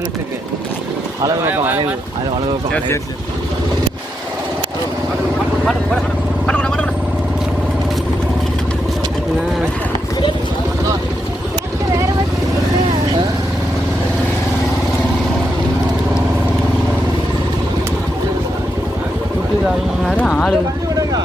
இருக்கு வலது பக்கம் வளைவு அது வலது பக்கம் சரி வளைவு. சரி குட்டி காலனாரு ஆளு சரிங்களா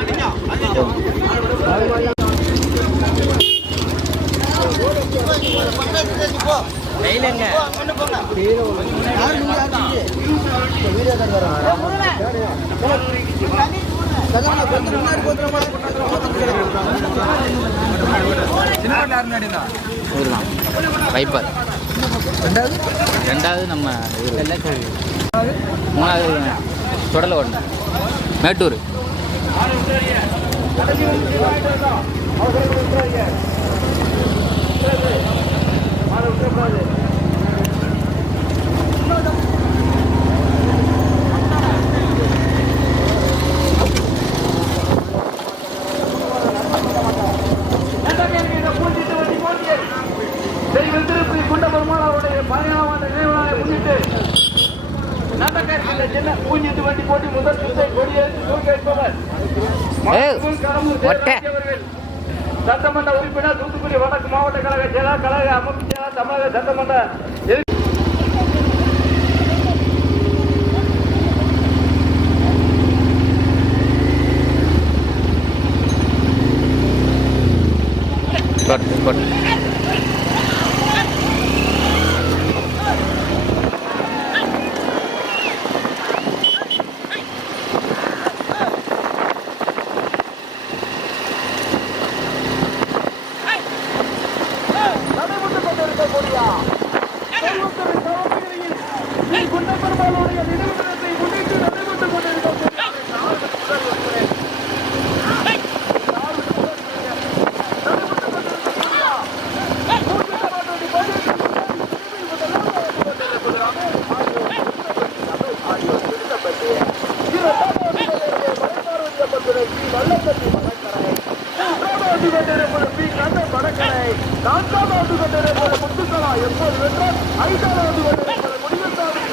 சின்ன யார் முன்னாடி இதுதான் வைப்பர் ரெண்டாவது ரெண்டாவது நம்ம மூணாவது தொடல ஒன்று மேட்டூர். திருப்பி குண்ட பெருமாள் அவருடைய பதினேழாம் ஆண்டு நினைவு நாளை முன்னிட்டு நாட்டக்கரையில் சின்ன பூஞ்சிட்டு வண்டி போட்டி முதல் சுற்றை கொடியேற்றி. அவர்கள் சட்டமன்ற உறுப்பினர் தூத்துக்குடி வடக்கு மாவட்ட கழக செயலர் கழக அமைப்பு செயலர் தமிழக சட்டமன்ற கொட்டு கொட்டு நடைபெற்றுக் கொண்டிருக்கக்கூடிய செல்வத்துறை சவகிரியில் நினைவு தினத்தை முன்னிட்டு நடைபெற்றுக் கொண்டிருக்கக்கூடிய நான்காவது கொண்டிருப்பது முத்துக்கலா எப்போது வென்றால் ஐந்தாவது கொண்டிருப்பது முடிவுசாமி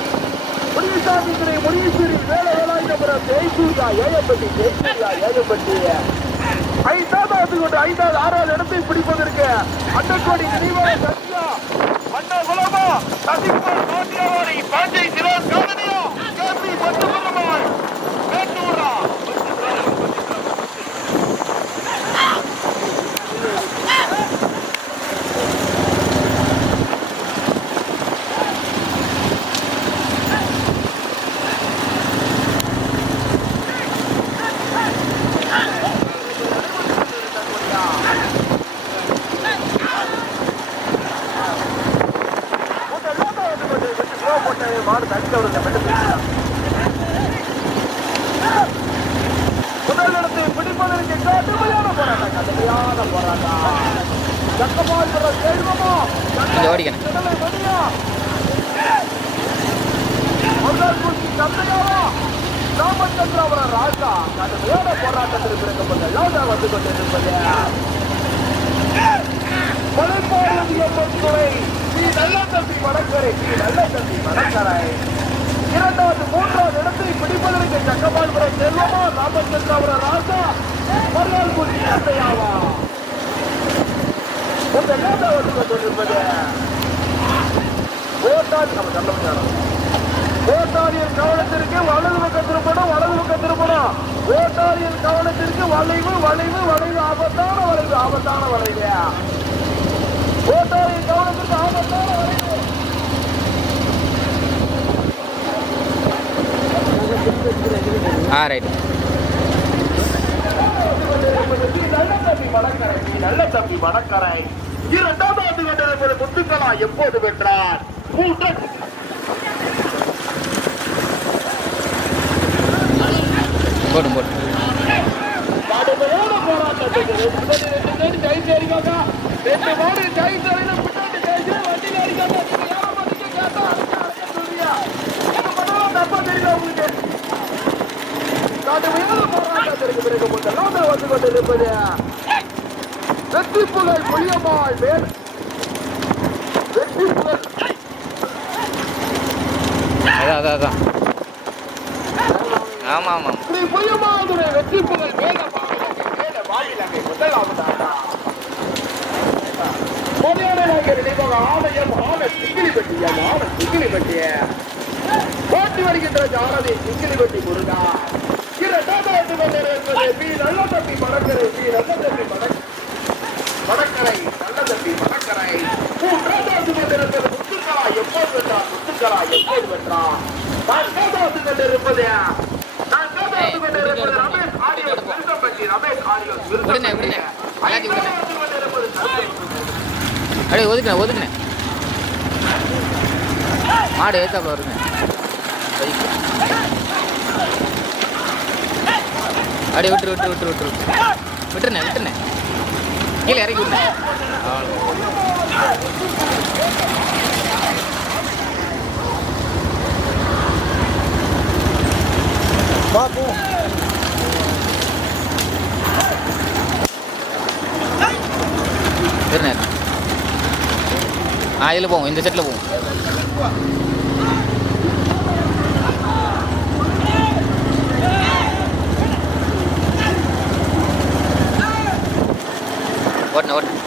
முடிவுசாமி திரை முடிவுசூரி வேலை வேலாயுதபுரம் ஜெயசூர்யா ஏயப்பட்டி ஜெயசூர்யா ஏயப்பட்டி ஐந்தாவது கொண்டு ஐந்தாவது ஆறாவது இடத்தை பிடிப்பதற்கு அண்டக்கோடி நினைவாக சத்யா அண்ணா குலமா சசிகுமார் பாண்டியாவாரி பாண்டிய சிவன் காதனியா கேபி பத்து மேட்டூரா மாடு தடுக்க முதல் இடத்தை பிடிப்பதற்கு கடுமையான போராட்டம் கடுமையான போராட்டம் சக்கமால் செல்வமா கொஞ்சம் ஓடிக்கணும் கடலை மணியா முதல் குச்சி தந்தையாவா ராமச்சந்திராபுரம் ராஜா கடுமையான போராட்டத்தில் பிறக்கப்பட்ட யோகா வந்து கொண்டிருப்பது. மலைப்பாளையம் துறை ஸ்ரீ நல்ல தம்பி வடக்கரை ஸ்ரீ நல்ல தம்பி வடக்கரை. இரண்டாவது மூன்றாவது இடத்தை பிடிப்பதற்கு சக்கபால்புரம் செல்வமா ராமச்சந்திராபுரம் ராஜா. மறுநாள் குச்சி தந்தையாவா இந்த மூன்றாவது கொண்டிருப்பது ஓட்டாளி நம்ம சொல்ல முடியாது ஓட்டாளியின் கவனத்திற்கு வலது பக்கம் திருப்பணும் வலது பக்கம் திருப்பணும் ஓட்டாளியின் கவனத்திற்கு வளைவு வளைவு வளைவு ஆபத்தான வளைவு ஆபத்தான வளைவு ஓட்டாளியின் கவனத்திற்கு ஆபத்தான வளைவு ஆ ரைட் நல்ல தம்பி வடக்கரை நல்ல தம்பி வடக்கரை. இரண்டாவது கொண்டிருப்பது முத்துக்களா எப்போது வென்றார்? கூட்டம். போடும் போடும் போராட்டத்திற்கு பிறகு முதலாவது வந்து கொண்டிருப்பது வெற்றி புகழ் புளியம்மாள் மேல். வெற்றி புகழ் அதான் அதான் அதான். ஆமாம் ஆமாம் ஸ்ரீ புளியம்மாளுடைய வெற்றி புகழ் மேல மேல வாயிலகை முதலாவதாக. மதியான நாயகர் நினைவாக ஆலயம் ஆன சிங்கிலி பெட்டிய? ஆன சிங்கிலி பெட்டிய. போட்டி வருகின்ற ஜானதி சிங்கிலி பெட்டி முருகா. இரண்டாவது கொண்டிருப்பது பி. நல்ல தம்பி மடக்கரை பி. நல்ல தம்பி மடக் மடக்கரை நல்ல தம்பி மடக்கரை மூன்றாவது கொண்டிருப்பது முத்துக்கலா எப்போது வென்றார் முத்துக்கலா எப்போது வென்றார் நான்காவது கொண்டிருப்பது நான்காவது கொண்டிருப்பது ரமேஷ் ஆடியோ திருத்தம்பட்டி ரமேஷ் ஆடியோ கருப்பை அப்படியே ஒதுக்குனேன் ஒதுக்குனேன் மாடு ஏத்தாப்புல வருங்க பைக்கு. அப்படியே விட்டுரு விட்டுரு விட்டுரு விட்டுரு விட்டுருண்ணே விட்டுருண்ணே. கீழே இறக்கி விட்டுனேன் அவ்வளோ இருண்ணே ஆ இதில் போவோம் இந்த செட்டில் போவோம் ஓட்டுன ஓட்டு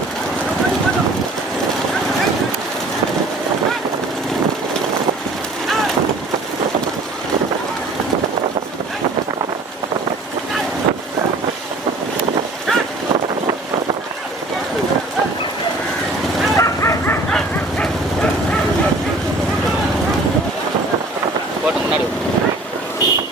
போட்டு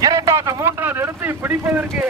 இரண்டாவது மூன்றாவது இடத்தை பிடிப்பதற்கு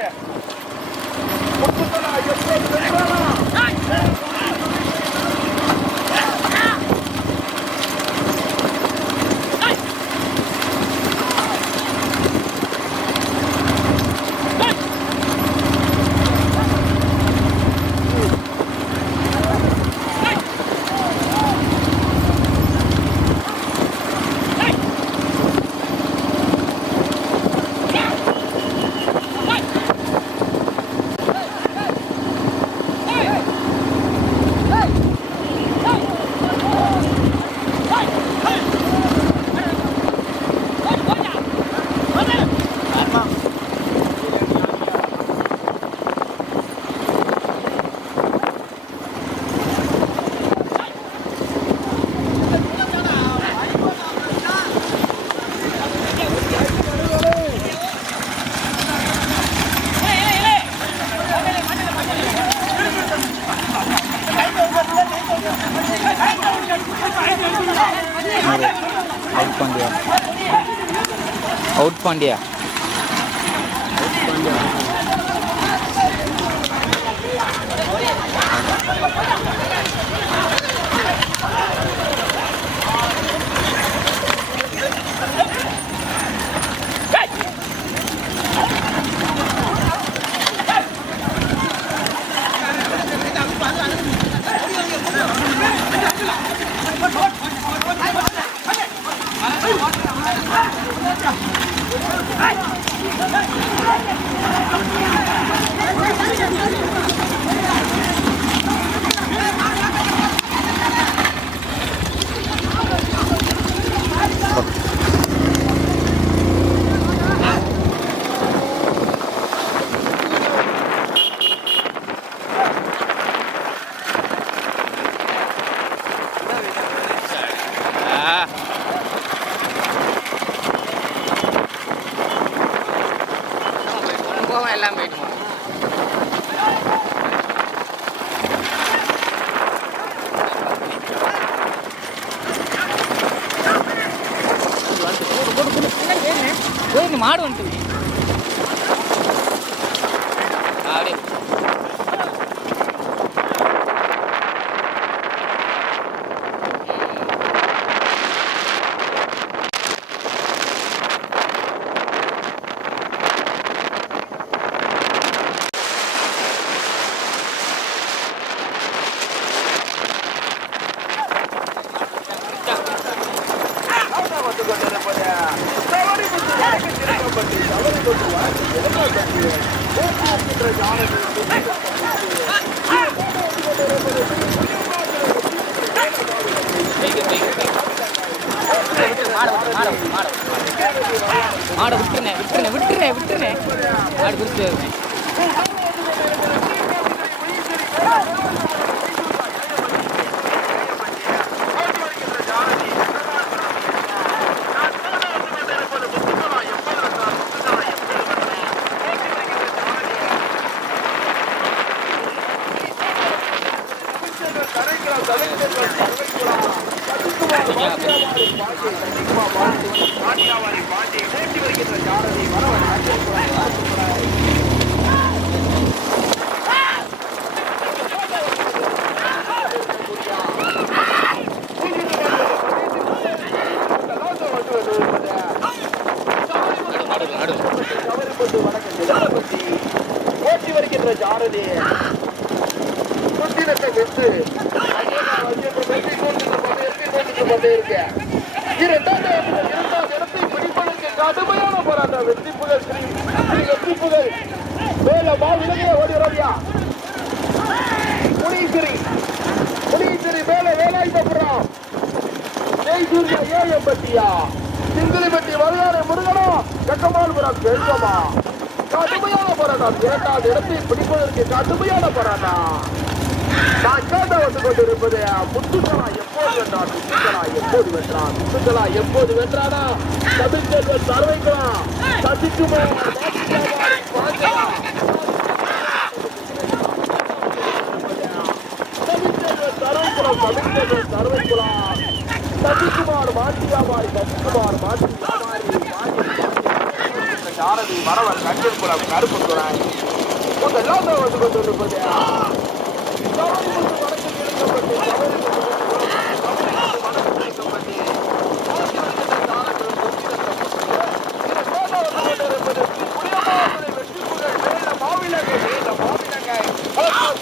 அவுட் பாண்டியா போவோம் இரண்டாவது இடத்தை பிடிப்பதற்கு கடுமையான போராட்டம். வெற்றி புகழ் ஸ்ரீ வெற்றி புகழ். மேல பா விலகிய ஓடி ரவியா முனீஸ்வரி முனீஸ்வரி மேல வேலாயுதபுரம். ஜெய்சூர்யா ஏஎம்பட்டியா சிங்கிளிப்பட்டி வரலாறு முருகனா கட்டமால்புரம் செல்வமா கடுமையான போராட்டம். இரண்டாவது இடத்தை பிடிப்பதற்கு கடுமையான போராட்டம். நான் கேட்ட வந்து கொண்டிருப்பது முத்துசராயம் எப்போது வென்றான் முத்துக்கலா எப்போது வென்றான் முத்துக்கலா எப்போது வென்றானா தமிழ்ச்செல்வன் தரவைக்கலாம் சசிகுமார் பாக்கியவாரி பாண்டியா. தமிழ்ச்செல்வன் தரவைக்குளம் தமிழ்ச்செல்வன் தரவைக்குளம் சசிகுமார் மாட்டியாவாரி சசிகுமார் மாட்டியாவாரி ஜாரதி மரவர் கஞ்சல் கருப்பு துறை முதலாம் வந்து கொண்டிருப்பது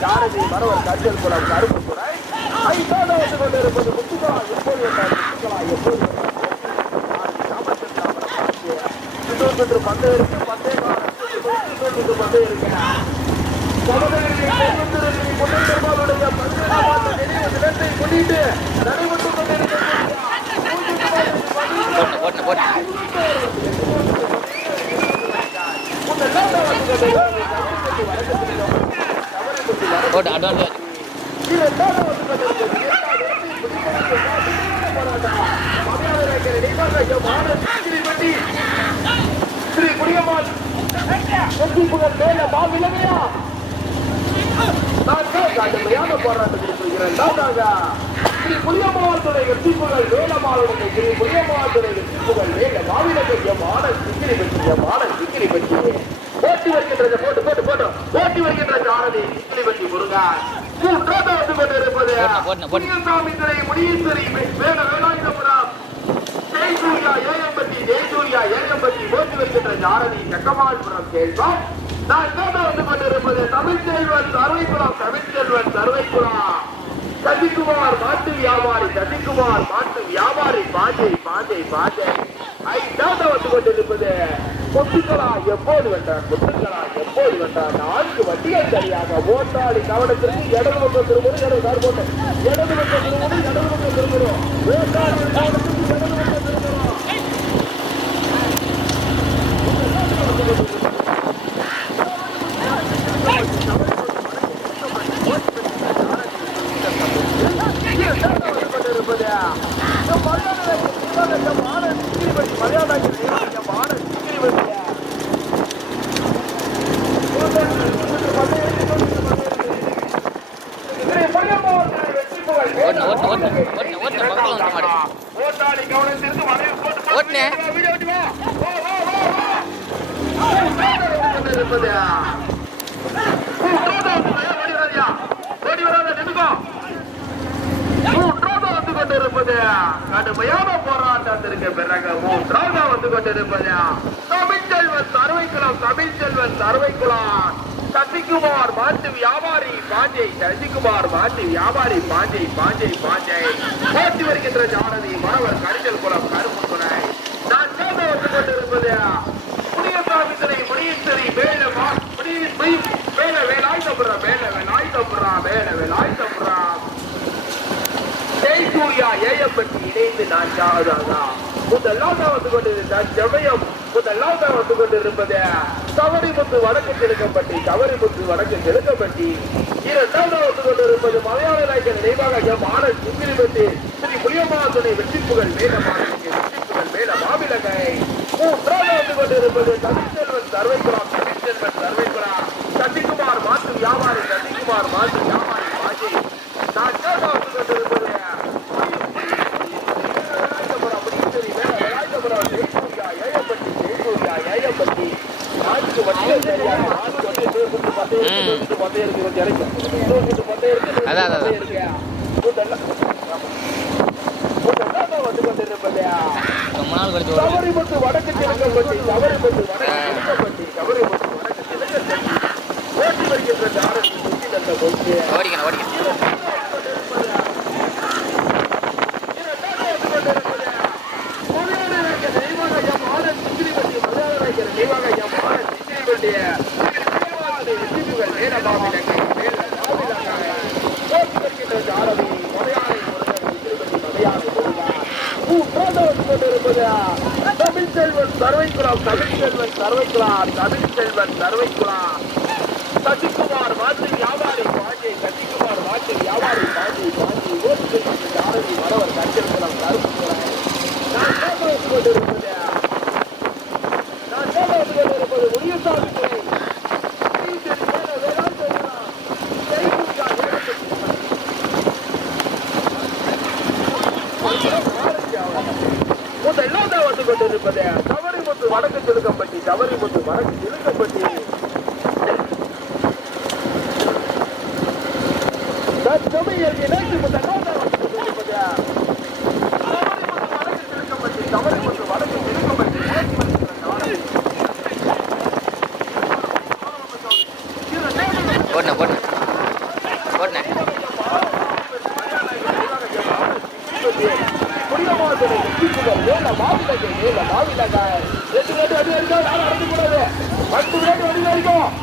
ஜாரதி மரவர் கஞ்சல் குளம் கருப்பு துறை ஐந்தாவது வந்து கொண்டிருப்பது முத்துகளா எப்போது வந்தார் முத்துகளா எப்போது இன்னொன்று பந்தயம் இருக்கு பந்தய பந்தயம் இருக்கு பொன்னம்பெருமாளுடைய பன்னிரண்டாவது நினைவு தினத்தை முன்னிட்டு நடைபெற்றுக் கொண்டிருக்கிறது போட்டு போட்டு போட்டு போட்டு அட்வான்ஸ் ஸ்ரீ குடியம்மாள் வெற்றி புகழ் மேல மாவிலமையா நான் கடுமையான போராட்டத்தில் இரண்டாவதாக ஸ்ரீ புகழ் வேலமாளுடைய ஸ்ரீ வெற்றி புகழ் வேல மாவில மான சிக்கிரி வெற்றிய மான சிக்கிரி ஓட்டி வருகின்றது போட்டு போட்டு போட்டு. ஓட்டி வருகின்ற ஜானதி சிக்கிரி வெற்றி முருகன். மூன்றாவது வந்து கொண்டிருப்பது. புண்ணியசாமி துணை முனீஸ்வரி வேல வேலாயுதபுரம் ஜெயசூர்யா ஏஎம்பட்டி ஜெயசூர்யா ஏஎம்பட்டி. ஓட்டி வருகின்ற ஜாரதி செக்கமாள்புரம் கேள்வம் நான் கேட்ட வந்து கொண்டிருப்பது தமிழ்ச்செல்வன் சர்வைக்குளம் தமிழ்ச்செல்வன் சர்வைக்குளம். சசிகுமார் மாட்டு வியாபாரி சசிகுமார் மாட்டு வியாபாரி பாஜை பாஜை பாஜை. ஐ கேட்ட வந்து கொண்டிருப்பது கொத்துக்களா எப்போது வென்றார் கொத்துக்களா எப்போது வென்றார் நான்கு வட்டிகள் சரியாக ஓட்டாளி கவனத்திற்கு இடது பக்கம் திரும்பும் இடது சார் போட்டேன் இடது பக்கம் திரும்பும் இடது பக்கம் திரும்பும். ஓட்டாளி கவனத்திற்கு இடது பக்கம் திரும்பும் ஓட்டு, ஓட்டு, ஓட்டு, ஓட்டு, ஓட்டு, பக்கத்துல வந்து மாடு. ஓட்டாளி கவனத்திற்கு வளைவு போட்டு ஓட்டுனே. வீடியோ ஓட்டி வா. வா, வா, வா, வா. இருப்பது. ஓடி வராதியா? ஓடி வராத, நின்னுக்கோ. மூன்றாவது வந்து கொண்டிருப்பது கடுமையான போராட்டத்திற்கு பிறகு மூன்றாவது வந்து கொண்டிருப்பது தமிழ்ச்செல்வன் சர்வைக்குளம் தமிழ்ச்செல்வன் சர்வைக்குளம் சசிகுமார் மாட்டு வியாபாரி பாஞ்சை. சசிகுமார் மாட்டு வியாபாரி பாஞ்சை பாஞ்சை பாஞ்சை. போட்டி வருகின்ற ஜானதி மணவர் கரிசல் குளம் கருப்பு துணை நான் கேட்ட வந்து கொண்டிருப்பது புனியசாமி துணை முனீஸ்வரி வேல வேலை வேலாய் தப்புறா வேல வேலாய் தப்புறா வேலை வேலாய் தப்புறா ஜெயசூர்யா ஏஎம்பட்டி இணைந்து நான்காவதாக முதலாவது வந்து கொண்டிருந்த ஜமயம் முதலாவது வந்து கொண்டிருப்பது. சவரிமுத்து வடக்கு திருக்கப்பட்டி சவரிமுத்து வடக்கு திருக்கப்பட்டி இரண்டாவது வந்து கொண்டிருப்பது மலையாள நாயக்கர் நினைவாக எம். ஆனந்த் சுங்கிரிப்பட்டி ஸ்ரீ புளியம்மா துணை வெற்றிப்புகள் மேலமாவிற்கு வெற்றிப்புகள் மேல மாவிலகை மூன்றாவது வந்து கொண்டிருப்பது தமிழ்ச்செல்வன் சர்வைக்குலாம் தமிழ்ச்செல்வன் சர்வை சசிகுமார் மாற்று வியாபாரி சசிகுமார் மாற்று வியாபாரி மாஜி நான் கேட்ட வந்து கொண்டிருப்பது அதான், அதான், ரொம்ப நாள் கழிச்சு வடக்கு வடக்கு திருக்கப்பட்டி ஓட்டி வருகின்ற ஜாரதி சுற்றி தந்த பொறுப்பு ஓடிக்கணும் ஓடிக்கணும். மூன்றாவது செல்வன் சர்வைக்குலாம் தமிழ் செல்வன் சர்வைக்குலாம் தமிழ் செல்வன் சர்வைக்குலாம் சசிகுமார் மாற்றி வியாபாரி பாண்டி சசிகுமார் மாற்றி வியாபாரி பாண்டி பாண்டி ஓட்டு ஆரம்பி வரவர் கட்டிருக்கலாம் கருப்பு நான் கொண்டிருக்கிறேன் வந்து கொண்டிருப்பது நான் கேட்க வந்து கொண்டிருப்பது முனியசாமி துறை சரி, வேற வேளாண் செய்யலாம். சரி, பூஜா, வேலை முதலாவது வந்து கொண்டிருப்பது தவறிமுத்து வடக்கு திருக்கம்பட்டி தவறிமுத்து வடக்கு திருக்கம்பட்டி தற்சமயம் இணைந்து முதலாவது வந்து கொண்டிருப்பது தவறிமுத்து வடக்கு திருக்கம்பட்டி தவறிமுத்து வடக்கு திருக்கம்பட்டி போட்டேன் போட்டேன் போட்டேன்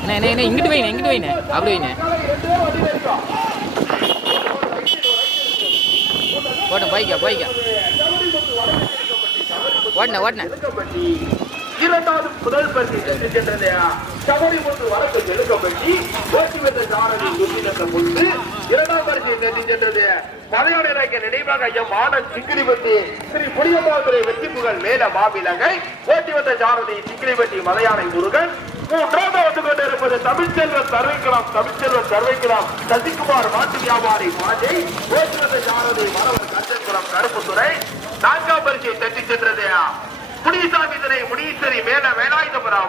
என்ன என்ன என்ன இங்கிட்டு வைங்க இங்கிட்டு வைங்க அப்படி வைங்க போட்டேன் போய்க்க போய்க்க. ஓட்டின ஓட்டின இரண்டாவது முதல் பரிசு வெற்றி சென்றது சபரி முத்து வடக்கு எழுக்கப்பட்டி ஓட்டி வந்த சாரதி சென்ற இரண்டாம் பரிசு வெற்றி சென்றது மலையோட இலக்கிய நினைவாக ஐயம் மாடன் சிங்கிரிபட்டி ஸ்ரீ புளியம்மாதுரை வெற்றி புகழ் மேல மாவிலகை ஓட்டி வந்த சாரதி சிக்கிரிபட்டி மலையானை முருகன். மூன்றாவது வந்து கொண்டிருப்பது தமிழ்ச்செல்வன் தருவிக்கலாம் தமிழ்ச்செல்வன் தருவிக்கலாம் சசிகுமார் மாட்டு வியாபாரி மாஜை ஓட்டி வந்த சாரதி மரவர் கஞ்சன்புரம் கருப்புத்துறை நான்காம் பரிசை தட்டி சென்றது முனிசாமி தினை முனீஸ்வரி மேல வேலாயுதபுரம்.